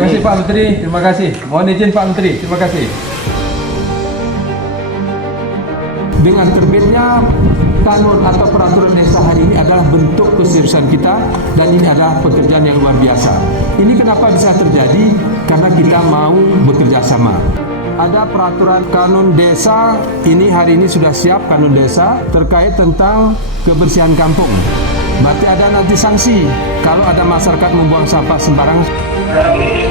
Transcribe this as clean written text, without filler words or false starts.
kasih Pak Menteri, terima kasih. Mohon izin Pak Menteri, terima kasih. Dengan terbitnya kanun atau peraturan desa hari ini adalah bentuk keseriusan kita, dan ini adalah pekerjaan yang luar biasa. Ini kenapa bisa terjadi? Karena kita mau bekerja sama. Ada peraturan kanun desa, ini hari ini sudah siap kanun desa terkait tentang kebersihan kampung. Berarti ada nanti sanksi kalau ada masyarakat membuang sampah sembarangan.